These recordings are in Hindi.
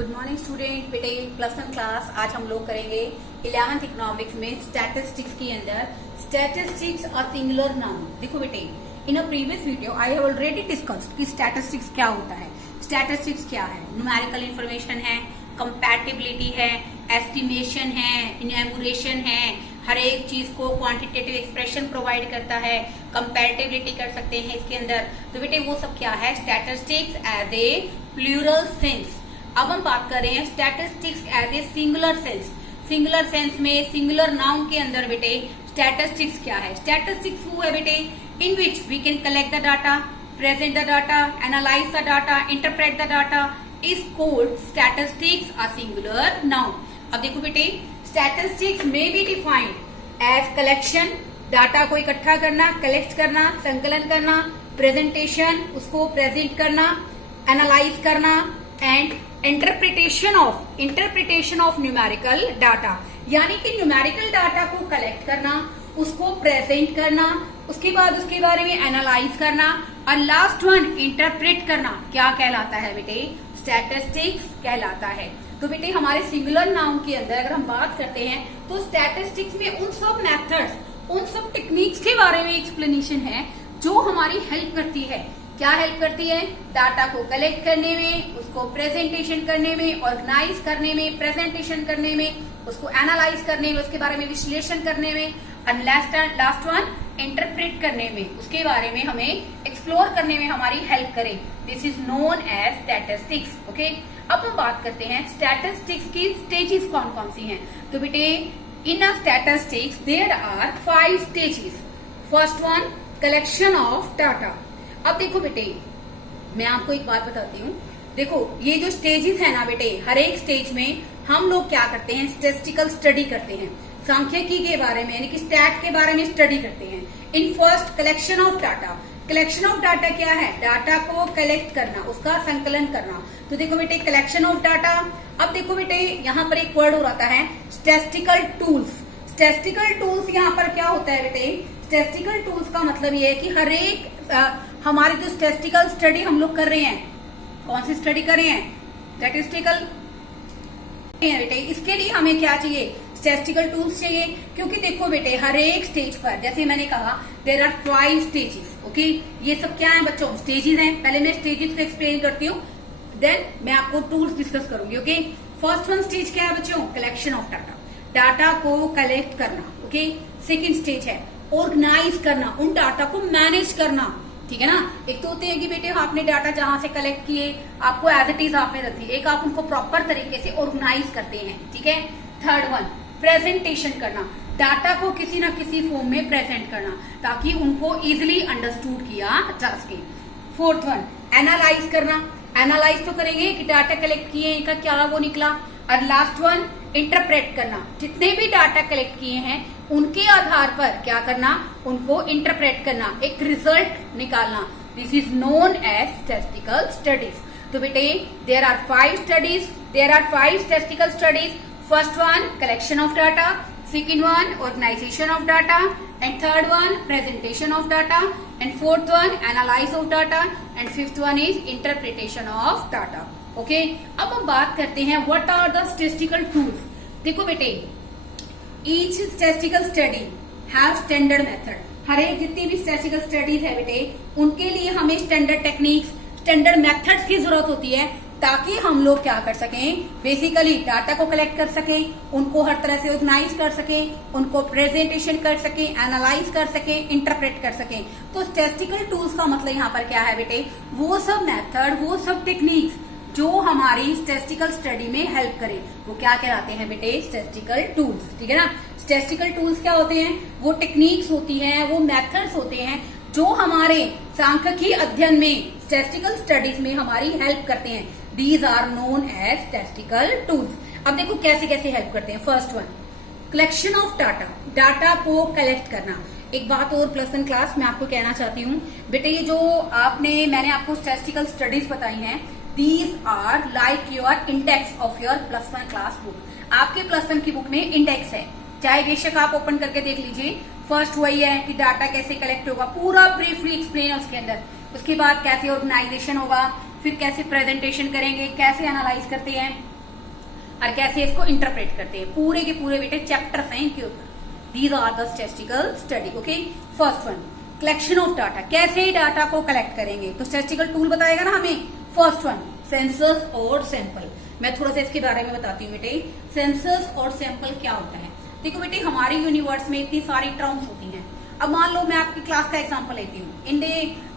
Good morning student. बेटे प्लस वन क्लास आज हम लोग करेंगे 11th इकोनॉमिक्स में स्टैटिस्टिक्स के अंदर स्टैटिस्टिक्स और सिंगुलर नाउन। देखो बेटे, in a previous video I have already discussed कि स्टैटिस्टिक्स क्या होता है। स्टैटिस्टिक्स क्या है? न्यूमेरिकल इंफॉर्मेशन है, कंपैटिबिलिटी है, एस्टिमेशन है, इनैमोरेशन है, हर एक चीज को क्वांटिटेटिव एक्सप्रेशन प्रोवाइड करता है, कंपैटिबिलिटी कर सकते हैं इसके अंदर। तो बेटे वो सब क्या है? Statistics as a plural sense. अब हम बात कर रहे हैं statistics as a singular sense. Singular sense में सिंगुलर नाउन के अंदर बेटे स्टैटिस्टिक्स क्या है? स्टैटिस्टिक्स वो है बेटे in which we can collect the data, present the data, analyse the data, interpret the data is called statistics a singular noun. अब देखो बेटे, स्टैटिस्टिक्स में be defined as collection, data को इकट्ठा करना, कलेक्ट करना, संकलन करना, प्रेजेंटेशन, उसको प्रेजेंट करना, एनालाइज करना and interpretation of numerical data. यानी कि न्यूमेरिकल डाटा को कलेक्ट करना, उसको प्रेजेंट करना, उसके बाद उसके बारे में एनालाइज करना और लास्ट वन इंटरप्रेट करना क्या कहलाता है बेटे? स्टैटिस्टिक्स कहलाता है। तो बेटे हमारे सिंगुलर नाउन के अंदर अगर हम बात करते हैं तो स्टैटिस्टिक्स में उन सब मेथड्स, उन सब टेक्निक्स के बारे में एक्सप्लेनेशन है जो हमारी हेल्प करती है। क्या हेल्प करती है? डाटा को कलेक्ट करने में, उसको प्रेजेंटेशन करने में, ऑर्गेनाइज करने में, प्रेजेंटेशन करने में, उसको एनालाइज करने में, उसके बारे में विश्लेषण करने में और लास्ट वन इंटरप्रेट करने में, उसके बारे में हमें एक्सप्लोर करने में हमारी हेल्प करे। This is known as statistics. Okay, अब हम बात करते हैं स्टैटिस्टिक्स की स्टेजेस कौन कौन सी हैं। तो बेटे in a statistics there are 5 stages. First one collection of data. अब देखो बेटे, मैं आपको एक बात बताती हूँ। देखो ये जो स्टेजेस है ना बेटे, हर एक स्टेज में हम लोग क्या करते हैं? स्टैटिस्टिकल स्टडी करते हैं, सांख्यिकी के बारे में यानी कि स्टैट के बारे में स्टडी करते हैं। In first collection of data. Collection of data क्या है? डाटा को कलेक्ट करना, उसका संकलन करना। तो देखो बेटे कलेक्शन ऑफ डाटा। अब देखो बेटे यहाँ पर एक वर्ड और आता है स्टैटिस्टिकल टूल्स। स्टैटिस्टिकल टूल्स यहाँ पर क्या होता है बेटे? स्टैटिस्टिकल टूल्स का मतलब ये है कि हर एक हमारी जो स्टैटिस्टिकल स्टडी हम लोग कर रहे हैं, कौन सी स्टडी कर रहे हैं? स्टैटिस्टिकल बेटे। इसके लिए हमें क्या चाहिए? स्टैटिस्टिकल टूल्स चाहिए। क्योंकि देखो बेटे हर एक स्टेज पर, जैसे मैंने कहा, देयर आर 5 स्टेजेस। ओके, ये सब क्या है बच्चों? स्टेजेस हैं। पहले मैं स्टेजेस को एक्सप्लेन करती हूँ, देन मैं आपको टूल्स डिस्कस करूंगी। ओके, फर्स्ट वन स्टेज क्या है बच्चों? कलेक्शन ऑफ डाटा, डाटा को कलेक्ट करना। ओके, सेकेंड स्टेज है ऑर्गेनाइज करना, उन डाटा को मैनेज करना। ठीक है ना? एक तो होते हैं कि बेटे आपने डाटा जहां से कलेक्ट किए आपको एज इट इज आपने रख दिए, एक आप उनको प्रॉपर तरीके से ऑर्गेनाइज करते हैं। ठीक है। थर्ड वन प्रेजेंटेशन करना, डाटा को किसी ना किसी फॉर्म में प्रेजेंट करना ताकि उनको इजिली अंडरस्टूड किया जा सके। फोर्थ वन एनालाइज करना, एनालाइज तो करेंगे कि डाटा कलेक्ट किए इनका क्या वो निकला। और लास्ट वन इंटरप्रेट करना, जितने भी डाटा कलेक्ट किए हैं उनके आधार पर क्या करना? उनको इंटरप्रेट करना, एक रिजल्ट निकालना। This is known as statistical studies. तो बेटे there are 5 studies, there are 5 statistical studies. First one collection of data, second one organization of data, and third one presentation of data, and fourth one analyze of data, and fifth one is interpretation of data. Okay, अब हम बात करते हैं what are the statistical tools. देखो बेटे each statistical study have standard method. हर एक जितनी भी statistical studies है बेटे उनके लिए हमें standard techniques, standard methods की जरूरत होती है ताकि हम लोग क्या कर सकें? बेसिकली डाटा को कलेक्ट कर सकें, उनको हर तरह से ऑर्गेनाइज कर सकें, उनको प्रेजेंटेशन कर सकें, एनालाइज कर सकें, इंटरप्रेट कर सकें। तो स्टैटिस्टिकल टूल्स का मतलब यहाँ पर क्या है बेटे? वो सब मेथड, वो सब टेक्निक्स जो हमारी स्टैटिस्टिकल स्टडी में हेल्प करे, वो क्या कहलाते हैं बेटे? Statistical tools. ठीक है ना? स्टैटिस्टिकल टूल्स क्या होते हैं? वो टेक्निक्स होती हैं, वो मेथड्स होते हैं जो हमारे सांख्यिकी अध्ययन में, स्टैटिस्टिकल स्टडीज में हमारी हेल्प करते हैं। These are known as statistical tools. अब देखो कैसे कैसे हेल्प करते हैं। First one collection of data, data को कलेक्ट करना। एक बात और प्लस वन क्लास मैं आपको कहना चाहती हूँ बेटे, ये जो मैंने आपको स्टैटिस्टिकल स्टडीज बताई हैं, these are like your index of your plus one class book. आपके प्लस वन की बुक में इंडेक्स है, चाहे बेशक आप ओपन करके देख लीजिए। फर्स्ट वही है कि डाटा कैसे कलेक्ट होगा, पूरा ब्रीफली एक्सप्लेन है उसके अंदर। उसके बाद कैसे ऑर्गेनाइजेशन होगा, फिर कैसे प्रेजेंटेशन करेंगे, कैसे एनालाइज करते हैं, और कैसे इसको इंटरप्रेट करते हैं। पूरे के पूरे बेटे चैप्टर्स हैं इनके ऊपर। These are the statistical study. Okay, first one collection of data, कैसे डाटा को कलेक्ट करेंगे, तो स्टैटिस्टिकल टूल बताएगा ना हमें। फर्स्ट वन सेंसस और सैंपल। मैं थोड़ा सा इसके बारे में बताती हूँ बेटे, सेंसस और सैंपल क्या होता है। देखो बेटे, हमारे यूनिवर्स में इतनी सारी टर्म्स होती हैं। अब मान लो मैं आपकी क्लास का एग्जांपल लेती हूँ। In the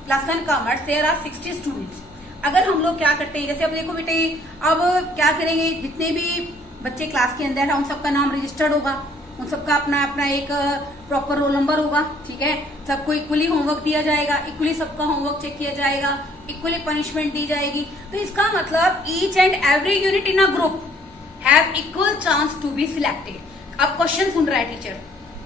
plus one commerce there are 60 students. अगर हम लोग क्या करते हैं, जैसे अब देखो बेटे, अब क्या करेंगे, जितने भी बच्चे क्लास के अंदर है उन सबका नाम रजिस्टर्ड होगा, उन सबका अपना अपना एक प्रॉपर रोल नंबर होगा, ठीक है। सबको इक्वली होमवर्क दिया जाएगा, इक्वली सबका होमवर्क चेक किया जाएगा, इक्वली पनिशमेंट दी जाएगी। तो इसका मतलब each and every unit in a group have equal chance to be selected. अब क्वेश्चन सुन रहा है टीचर,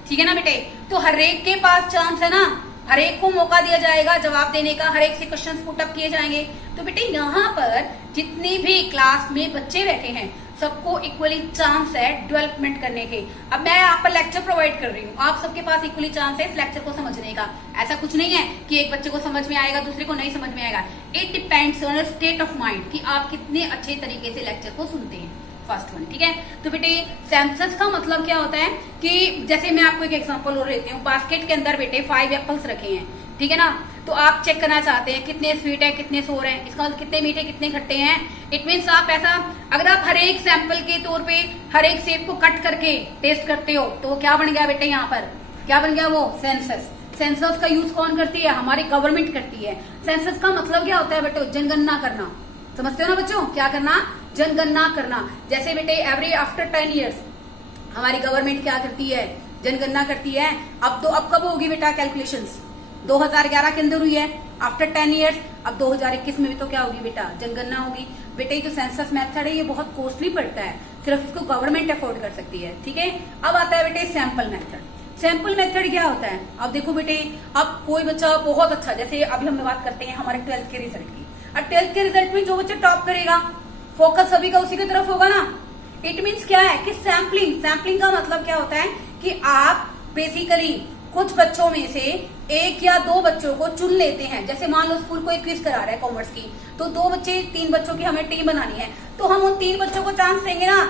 ठीक है ना बेटे, तो हर एक के पास चांस है ना, हर एक को मौका दिया जाएगा जवाब देने का, हर एक से क्वेश्चन पुट अप किए जाएंगे। तो बेटे यहाँ पर जितनी भी क्लास में बच्चे बैठे हैं सबको इक्वली चांस है डेवलपमेंट करने के। अब मैं आप पर लेक्चर प्रोवाइड कर रही हूँ, आप सबके पास इक्वली चांस है इस लेक्चर को समझने का। ऐसा कुछ नहीं है कि एक बच्चे को समझ में आएगा दूसरे को नहीं समझ में आएगा। It depends on state of mind कि आप कितने अच्छे तरीके से लेक्चर को सुनते हैं। फर्स्ट वन, ठीक है। तो बेटे सेंसस का मतलब क्या होता है कि जैसे मैं आपको एक एग्जांपल और लेती हूँ। बास्केट के अंदर बेटे 5 एप्पल्स रखे हैं, ठीक है ना। तो आप चेक करना चाहते हैं कितने स्वीट है कितने सोर है, इसका मतलब कितने मीठे कितने खट्टे हैं। इट मीन्स आप ऐसा, अगर आप हर एक सैंपल के तौर पे हर एक सेब को कट करके टेस्ट करते हो तो क्या बन गया बेटे, यहाँ पर क्या बन गया, वो सेंसस। सेंसस का यूज कौन करती है, हमारी गवर्नमेंट करती है। सेंसस का मतलब क्या होता है बेटे, जनगणना करना। समझते हो ना बच्चों, क्या करना, जनगणना करना। जैसे बेटे एवरी आफ्टर 10 ईयर्स हमारी गवर्नमेंट क्या करती है, जनगणना करती है। अब कब होगी बेटा कैलकुलेशंस, 2011 के अंदर हुई है, आफ्टर 10 ईयर्स। अब 2021 में भी तो क्या होगी बेटा, जनगणना होगी। बेटे ये जो सेंसस मेथड है ये बहुत कॉस्टली पड़ता है, सिर्फ इसको गवर्नमेंट अफोर्ड कर सकती है, ठीक है। अब आता है बेटे सैंपल मेथड। सैंपल मेथड क्या होता है, अब देखो बेटे, अब कोई बच्चा बहुत अच्छा, जैसे अभी हम बात करते हैं हमारे 12th के रिजल्ट की। अब 12th के रिजल्ट में जो बच्चा टॉप करेगा फोकस सभी का उसी की तरफ होगा ना। इट मीन्स क्या है कि सैम्पलिंग का मतलब क्या होता है कि आप बेसिकली कुछ बच्चों में से 1 या 2 बच्चों को चुन लेते हैं। जैसे मान लो स्कूल को एक क्विज करा रहा है कॉमर्स की, तो 2 बच्चे 3 बच्चों की हमें टीम बनानी है, तो हम उन 3 बच्चों को चांस देंगे ना,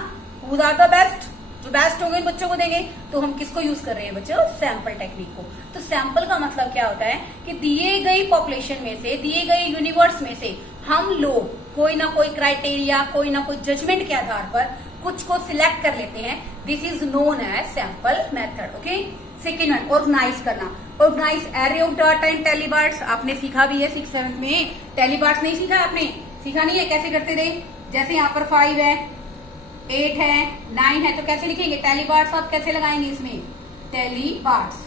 हू आर द बेस्ट, जो बेस्ट होंगे बच्चों को देंगे। तो हम किसको यूज कर रहे हैं बच्चों, सैंपल टेक्निक को। तो सैंपल का मतलब क्या होता है कि दिए गई पॉपुलेशन में से, दिए गए यूनिवर्स में से हम लोग कोई ना कोई क्राइटेरिया, कोई ना कोई जजमेंट के आधार पर कुछ को सिलेक्ट कर लेते हैं। This is known as sample method. Okay, second one organise करना। Organise array of data in tally bars. आपने सीखा भी है 6th 7th में, टेलीबार्ट्स नहीं सीखा आपने, सीखा नहीं है, कैसे करते थे। जैसे यहाँ पर 5 है, 8 है, 9 है, तो कैसे लिखेंगे टेलीबार्ट्स, आप कैसे लगाएंगे इसमें, टेलीबार्ट्स।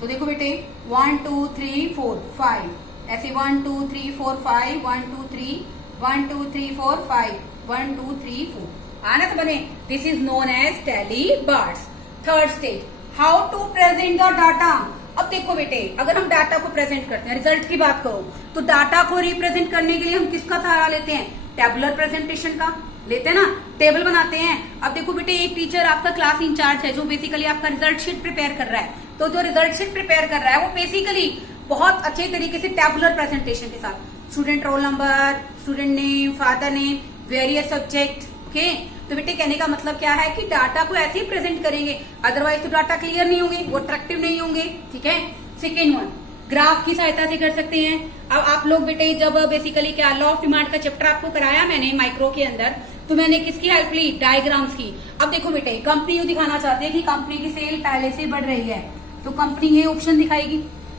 तो देखो बेटे 1 2 3 4 5 ऐसे 1 2 3 4 5 1 2 3 1 2 3 4 5 1 2 3 4 आना तो बने। This is known as tally bars. Third stage, how to present the data. अब देखो बेटे, अगर हम डाटा को प्रेजेंट करते हैं, रिजल्ट की बात करो, तो डाटा को रिप्रेजेंट करने के लिए हम किसका सहारा लेते हैं, टेबुलर प्रेजेंटेशन का लेते हैं ना, टेबल बनाते हैं। अब देखो बेटे, एक टीचर आपका क्लास इंचार्ज है जो बेसिकली आपका रिजल्ट शीट प्रिपेयर कर रहा है, तो जो रिजल्ट शीट प्रिपेयर कर रहा है वो बेसिकली बहुत अच्छे तरीके से टेबुलर प्रेजेंटेशन के साथ student roll number, student name, father name, various subject. Okay, तो बेटे कहने का मतलब क्या है कि डाटा को ऐसे ही प्रेजेंट करेंगे, अदरवाइज तो डाटा क्लियर नहीं होंगे, वो अट्रैक्टिव नहीं होंगे, ठीक है। सेकेंड वन, ग्राफ की सहायता से कर सकते हैं। अब आप लोग बेटे जब बेसिकली क्या लॉ ऑफ डिमांड का चैप्टर आपको कराया मैंने माइक्रो के अंदर, तो मैंने किसकी हेल्प ली, डायग्राम्स की। अब देखो बेटे, कंपनी ये दिखाना चाहते हैं कि कंपनी की सेल पहले से बढ़ रही है, तो कंपनी ये ऑप्शन दिखाएगी,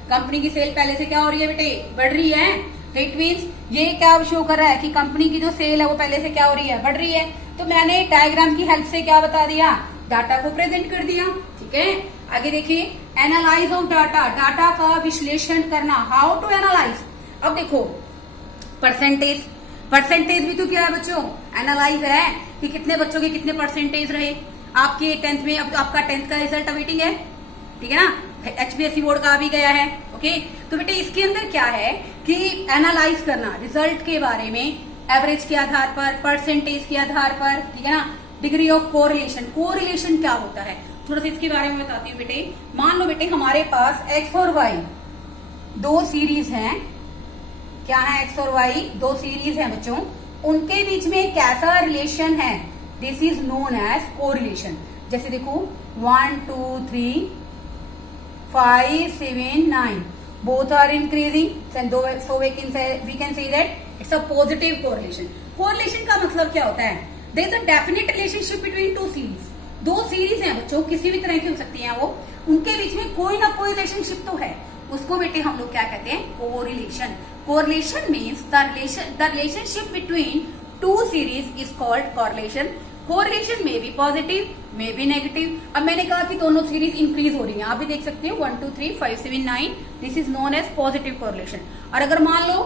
कंपनी की सेल पहले से क्या हो रही है बेटे, बढ़ रही है। तो इट मीन्स ये क्या शो कर रहा है कि कंपनी की जो सेल है वो पहले से क्या हो रही है, बढ़ रही है। तो मैंने डायग्राम की हेल्प से क्या बता दिया, डाटा को प्रेजेंट कर दिया, ठीक है। आगे देखिए, एनालाइज ऑफ डाटा, डाटा का विश्लेषण करना, हाउ टू एनालाइज। अब देखो परसेंटेज, परसेंटेज भी तो क्या है बच्चों, एनालाइज है कि कितने बच्चों के कितने परसेंटेज रहे आपके 10th में। अब आपका 10th का रिजल्ट अवेटिंग है, ठीक है ना, HBSC बोर्ड का भी गया है। ओके, तो बेटे इसके अंदर क्या है कि एनालाइज करना रिजल्ट के बारे में, एवरेज के आधार पर, परसेंटेज के आधार पर, ठीक है ना, डिग्री ऑफ कोरिलेशन। कोरिलेशन क्या होता है थोड़ा सा इसके बारे में बताती हूँ बेटे। मान लो बेटे हमारे पास x और y 2 सीरीज हैं, क्या है x और y 2 सीरीज हैं बच्चों, उनके बीच में कैसा रिलेशन है, this is known as correlation. जैसे देखो 1 2 3 5 7 9 both are increasing, so we can say that it's a positive correlation. Correlation का मतलब क्या होता है, there is a definite relationship between two series. दो सीरीज हैं बच्चों, किसी भी तरह की हो सकती हैं वो, उनके बीच में कोई ना कोई रिलेशनशिप तो है, उसको बेटे हम लोग क्या कहते हैं, correlation. Correlation means the relationship between two series is called correlation. Correlation में बी पॉजिटिव, में बी नेगेटिव। अब मैंने कहा कि दोनों सीरीज इंक्रीज हो रही हैं, आप भी देख सकते हो 1 2 3 5 7 9, this is known as positive correlation. और अगर मान लो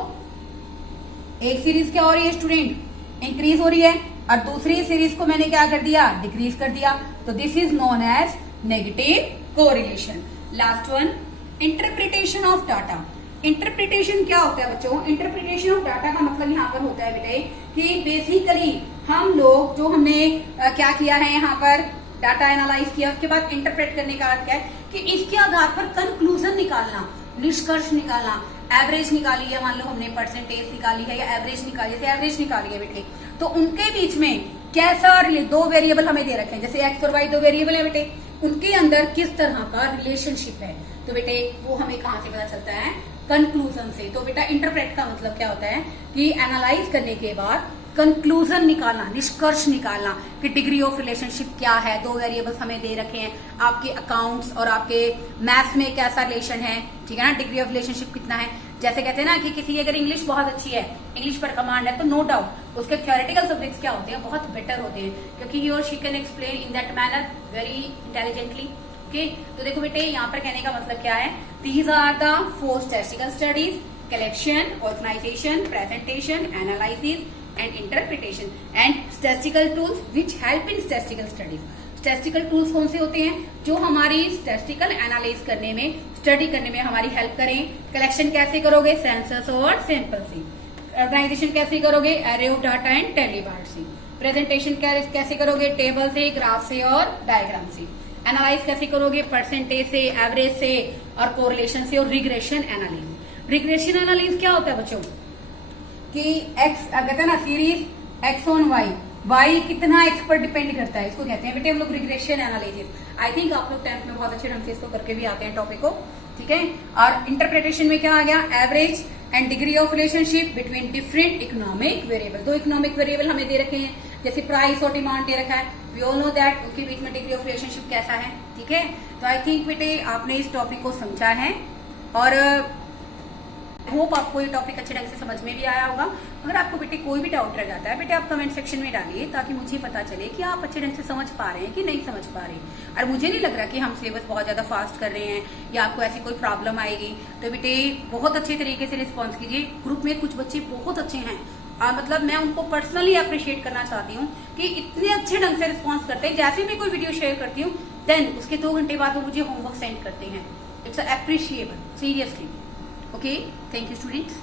एक सीरीज क्या हो रही है स्टूडेंट, इंक्रीज हो रही है, और दूसरी सीरीज को मैंने क्या कर दिया, डिक्रीज कर दिया, तो this is known as negative correlation. Last one, interpretation of data. Interpretation क्या होता है बच्चों, इंटरप्रिटेशन ऑफ डाटा का मतलब यहाँ पर होता है बेटे कि बेसिकली हम लोग जो हमने क्या किया है, यहाँ पर डाटा एनालाइज किया, उसके बाद इंटरप्रेट करने का अर्थ क्या है कि इसके आधार पर कंक्लूजन निकालना, निष्कर्ष निकालना। एवरेज निकाली है, मान लो हमने परसेंटेज निकाली है या एवरेज निकाली है, एवरेज निकाली है बेटे, तो उनके बीच में कैसा दो वेरिएबल हमें दे रखे हैं, जैसे एक्स और वाई दो वेरिएबल है बेटे, उनके अंदर किस तरह का रिलेशनशिप है, तो बेटे वो हमें कहाँ से पता चलता है, कंक्लूजन से। तो बेटा इंटरप्रेट का मतलब क्या होता है कि एनालाइज करने के बाद कंक्लूजन निकालना, निष्कर्ष निकालना कि डिग्री ऑफ रिलेशनशिप क्या है। दो वेरिएबल्स हमें दे रखे हैं, आपके अकाउंट्स और आपके मैथ्स में कैसा रिलेशन है, ठीक है ना, डिग्री ऑफ रिलेशनशिप कितना है। जैसे कहते हैं ना कि किसी अगर इंग्लिश बहुत अच्छी है, इंग्लिश पर कमांड है, तो नो डाउट उसके थ्योरेटिकल सब्जेक्ट्स क्या होते हैं, बहुत बेटर होते हैं, क्योंकि ही और she can explain in that manner very intelligently. Okay, तो देखो बेटे यहाँ पर कहने का मतलब क्या है, these are the 4 statistical studies, collection, organization, presentation, analysis and interpretation and statistical tools which help in statistical studies. Statistical tools कौन से होते हैं, जो हमारी statistical analyze करने में, स्टडी करने में हमारी हेल्प करें। कलेक्शन कैसे करोगे, सेंसस और सैंपल से। ऑर्गेनाइजेशन कैसे करोगे, एरे ऑफ डाटा एंड टेलीबार्ड से। प्रेजेंटेशन कैसे करोगे, टेबल से, ग्राफ से और डायग्राम से। एनालाइज कैसे करोगे, परसेंटेज से, एवरेज से और कोरिलेशन से। और रिग्रेशन एनालिसिस। रिग्रेशन एनालिसिस क्या होता है बच्चों कि एक्स कहते हैं ना, series X on Y, Y कितना एक्स पर डिपेंड करता है, इसको कहते हैं बेटे हम लोग रिग्रेशन एनालिसिस। आई थिंक आप लोग 10th में बहुत अच्छे ढंग से इसको करके भी आते हैं टॉपिक को, ठीक है। और इंटरप्रिटेशन में क्या आ गया, average and degree of relationship between different economic variable. दो इकोनॉमिक वेरिएबल हमें दे रखे हैं, जैसे प्राइस और डिमांड दे रखा है, वी ऑल नो दैट उनके बीच में डिग्री ऑफ रिलेशनशिप कैसा है, ठीक है। तो आई थिंक बेटे आपने इस टॉपिक को समझा है और होप आपको ये टॉपिक अच्छे ढंग से समझ में भी आया होगा। अगर आपको बेटे कोई भी डाउट रह जाता है बेटे आप कमेंट सेक्शन में डालिए, ताकि मुझे पता चले कि आप अच्छे ढंग से समझ पा रहे हैं कि नहीं समझ पा रहे। और मुझे नहीं लग रहा कि हम सिलेबस बहुत ज्यादा फास्ट कर रहे हैं या आपको ऐसी कोई प्रॉब्लम आएगी, तो बेटे बहुत अच्छे तरीके से रिस्पॉन्स कीजिए। ग्रुप में कुछ बच्चे बहुत अच्छे हैं, मतलब मैं उनको पर्सनली अप्रिशिएट करना चाहती हूँ कि इतने अच्छे ढंग से रिस्पॉन्स करते हैं। जैसे मैं कोई वीडियो शेयर करती हूँ देन उसके 2 घंटे बाद वो मुझे होमवर्क सेंड करते हैं। It's appreciable, seriously. Okay, thank you students.